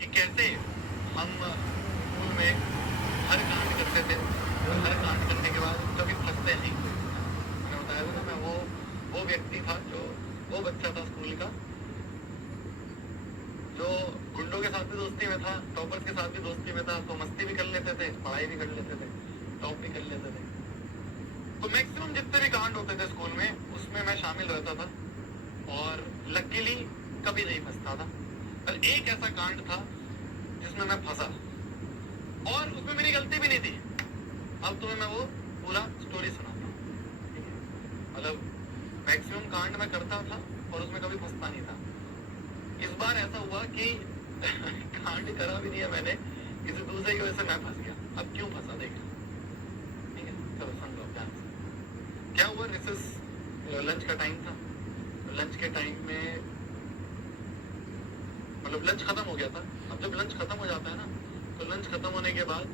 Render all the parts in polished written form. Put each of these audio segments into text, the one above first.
कि कैसे हम स्कूल में हर कांड करते थे और हर कांड करने के बाद कभी फंसते नहीं थे। मैंने बताया था ना, मैं वो व्यक्ति था, जो वो बच्चा था स्कूल का जो गुंडों के साथ भी दोस्ती में था, टॉपर्स के साथ भी दोस्ती में था, तो मस्ती भी कर लेते थे, पढ़ाई भी कर लेते थे, टॉप भी कर लेते थे। तो मैक्सिमम जितने भी कांड होते थे स्कूल में उसमें मैं शामिल रहता था और लकीली कभी नहीं फंसता था। पर एक ऐसा कांड था जिसमें मैं फंसा और उसमें मेरी गलती भी नहीं थी। अब तुम्हें मैं वो पूरा स्टोरी सुनाता हूँ, ठीक है? मतलब मैक्सिमम कांड मैं करता था और उसमें कभी फंसता नहीं था। इस बार ऐसा हुआ कि कांड करा भी नहीं है मैंने, किसी दूसरे की वजह से मैं फंस गया। अब क्यों फंसा देखा, ठीक है? चलो सुन लो ध्यान से। क्या हुआ, रिसेस लंच का टाइम था। लंच के टाइम में मतलब लंच खत्म हो गया था। अब जब लंच खत्म हो जाता है ना, तो लंच खत्म होने के बाद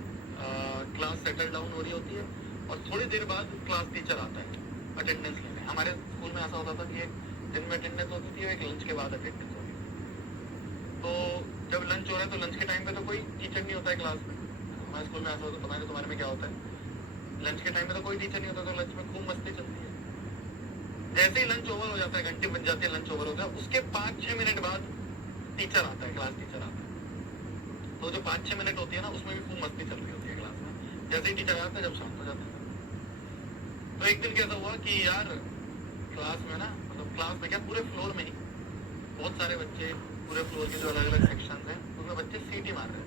क्लास सेटल डाउन हो रही होती है और थोड़ी देर बाद क्लास टीचर आता है अटेंडेंस लेने। हमारे स्कूल में ऐसा होता था कि एक दिन में अटेंडेंस होती थी और एक लंच के बाद अटेंडेंस होती थी। तो जब लंच हो रहा है तो लंच के टाइम पे तो कोई टीचर नहीं होता है क्लास में। हमारे स्कूल में ऐसा होता है, पता नहीं तुम्हारे में क्या होता है। लंच के टाइम में तो कोई टीचर नहीं होता, तो लंच में खूब मस्ती चलती है। जैसे ही लंच ओवर हो जाता है, घंटी बज जाती है, लंच ओवर हो गया, उसके 5-6 मिनट बाद टीचर आता है, क्लास टीचर आता है। तो जो 5-6 मिनट होती है ना, उसमें भी खूब मस्ती चल रही होती है क्लास में। जैसे ही टीचर आता है, जब शांत हो जाता है। तो एक दिन कैसा हुआ कि यार क्लास में ना, मतलब क्लास में क्या, पूरे फ्लोर में ही बहुत सारे बच्चे, पूरे फ्लोर के जो अलग अलग सेक्शन हैं उसमें बच्चे सीटी मार रहे हैं,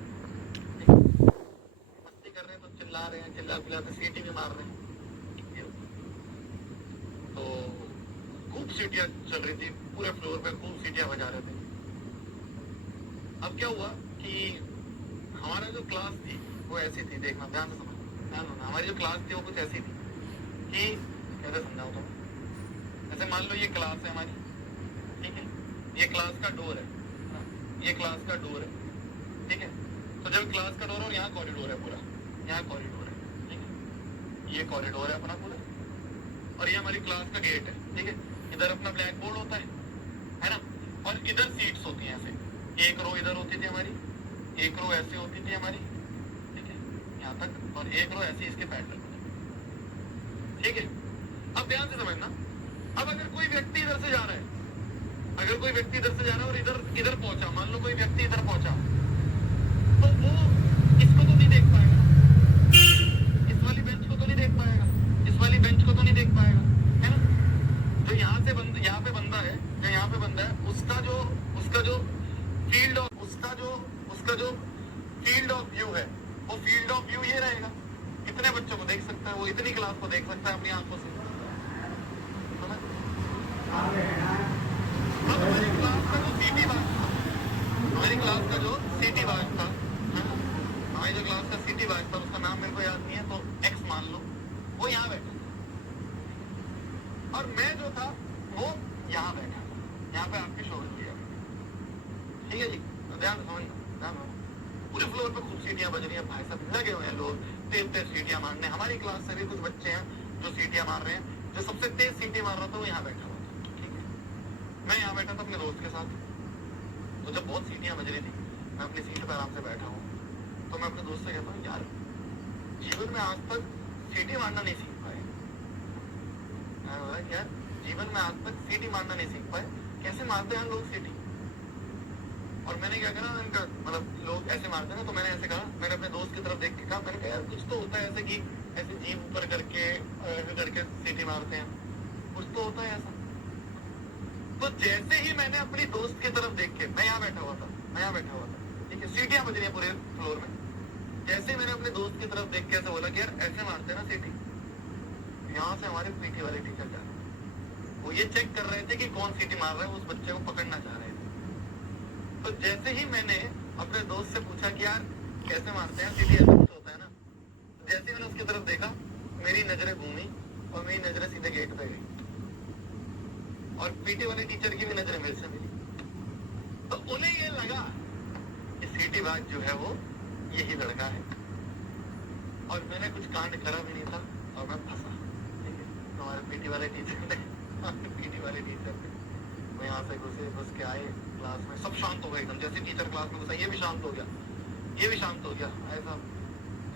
मस्ती कर रहे हैं, तो चिल्ला रहे हैं, चिल्ला चिल्लाते सीटी भी मार रहे हैं। तो खूब सीटियां चल रही थी पूरे फ्लोर पे, खूब सीटियां बजा रहे थे। अब क्या हुआ कि हमारा जो क्लास थी वो ऐसी थी, देखना ध्यान से समझना, ध्यान होना। हमारी जो क्लास थी वो कुछ ऐसी थी कि कैसे समझाऊं तुम। जैसे मान लो ये क्लास है हमारी, ठीक है? ये क्लास का डोर है ना, ये क्लास का डोर है, ठीक है? तो जब क्लास का डोर, और यहाँ कॉरिडोर है पूरा, यहाँ कॉरिडोर है, ठीक है? ये कॉरिडोर है अपना पूरा, और ये हमारी क्लास का गेट है, ठीक है? इधर अपना ब्लैक बोर्ड होता है ना? और इधर सीट्स होती हैं ऐसे, एक रो इधर होती थी हमारी, एक रो ऐसे होती थी हमारी, ठीक है, यहाँ तक, और एक रो ऐसे इसके पैटर्न, ठीक है? अब ध्यान से समझना। अब अगर कोई व्यक्ति इधर से जा रहा है, अगर कोई व्यक्ति इधर से जा रहा है और इधर इधर पहुंचा, मान लो कोई व्यक्ति इधर पहुंचा, तो वो इसको तो नहीं देख पाएगा, इस वाली बेंच को तो नहीं देख पाएगा, इस वाली बेंच को तो नहीं देख पाएगा, है ना? जो यहाँ से यहाँ पे बंदा है, जो यहाँ पे बंदा है, उसका जो फील्ड ऑफ व्यू है, वो फील्ड ऑफ व्यू ये रहेगा। कितने बच्चों को देख सकता है वो, इतनी क्लास को देख सकता है अपनी आंखों से। अब हमारी क्लास का जो सीटी भाग था, हमारी क्लास का जो सीटी भाग था, हमारी जो क्लास का सीटी भाग था, उसका नाम मेरे को याद नहीं है, तो एक्स मान लो, वो यहाँ बैठा और मैं जो था वो यहाँ बैठा, यहाँ पे आपकी शो किया, ठीक है जी? तो ध्यान समझना, पूरे फ्लोर पे खूब सीटियां बज रही हैं, भाई साहब लगे हुए हैं लोग तेज तेज सीटियां मारने। हमारी क्लास से भी कुछ बच्चे हैं जो सीटियां मार रहे हैं। जो सबसे तेज सीटी मार रहा था वो यहाँ बैठा हुआ था, ठीक है? मैं यहाँ बैठा था अपने दोस्त के साथ। तो जब बहुत सीटियां बज रही थी, मैं अपनी सीट पर आराम से बैठा हूँ, तो मैं अपने दोस्त से कहता हूँ, यार जीवन में आज तक सीटी मारना नहीं सीख पाए। यार जीवन में आज तक सीटी मारना नहीं सीख पाए, कैसे मारते हैं लोग सीटी? और मैंने क्या करा, इनका मतलब लोग ऐसे मारते हैं, तो मैंने ऐसे कहा, मैंने अपने दोस्त की तरफ देख के कहा, मैंने कहा यार कुछ तो होता है ऐसे कि ऐसे जीभ ऊपर करके ऐसे करके सीटी मारते हैं, कुछ तो होता है ऐसा। तो जैसे ही मैंने अपनी दोस्त की तरफ देख के, मैं यहाँ बैठा हुआ था, ठीक है, सीटियां बज रही है पूरे फ्लोर में, जैसे मैंने अपने दोस्त की तरफ देख के ऐसे बोला कि यार ऐसे मारते हैं ना सीटी, यहाँ से हमारे पीटी वाले टीचर जा रहे, वो ये चेक कर रहे थे कि कौन सीटी मार रहा है, उस बच्चे को पकड़ना चाह रहे थे। तो जैसे ही मैंने अपने दोस्त से पूछा कि यार कैसे मारते हैं सीटी, ऐसा कुछ होता है ना, जैसे ही मैंने उसकी तरफ देखा, मेरी नजरें घूमी और मेरी नजरें सीधे गेट पे गई, और पीटी वाले टीचर की भी नजरें मेरे से मिली। तो उन्हें ये लगा कि सीटी बाज जो है वो यही लड़का है, और मैंने कुछ कांड करा भी नहीं था और मैं फंसा, ठीक है? तो हमारे पीटी वाले टीचर ने वो यहाँ से घुस के आए क्लास में सब शांत हो गए एकदम, जैसे टीचर क्लास में घुसा ये भी शांत हो गया, ये भी शांत हो गया। ऐसा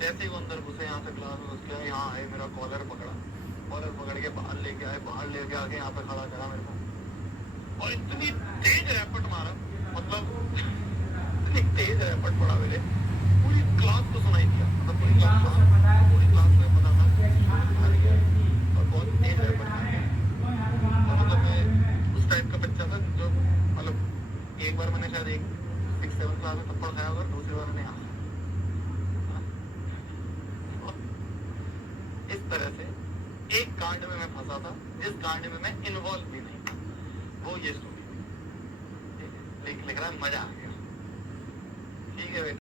जैसे ही वो अंदर घुसे यहाँ से क्लास में घुस गया, यहाँ आए मेरा कॉलर पकड़ा, कॉलर पकड़ के बाहर लेके आए, बाहर लेके आके यहाँ पे खड़ा करा मेरे को और इतनी तेज रैपट मारा, मतलब इतनी तेज रैपट पड़ा मेरे, पूरी क्लास को सुनाई दिया, मतलब पूरी क्लास में पता था और बहुत तेज रैपट मारा। और मतलब मैं उस टाइप का बच्चा था जो मतलब एक बार मैंने शायद 6-7 क्लास में थप्पड़ खाया होगा, दूसरी बार मैंने यहाँ इस तरह से एक कांड में मैं फंसा था जिस कांड में मैं इन्वॉल्व भी नहीं था, वो ये स्टोरी लिख रहा है, मजा आ गया। ठीक है बेटा।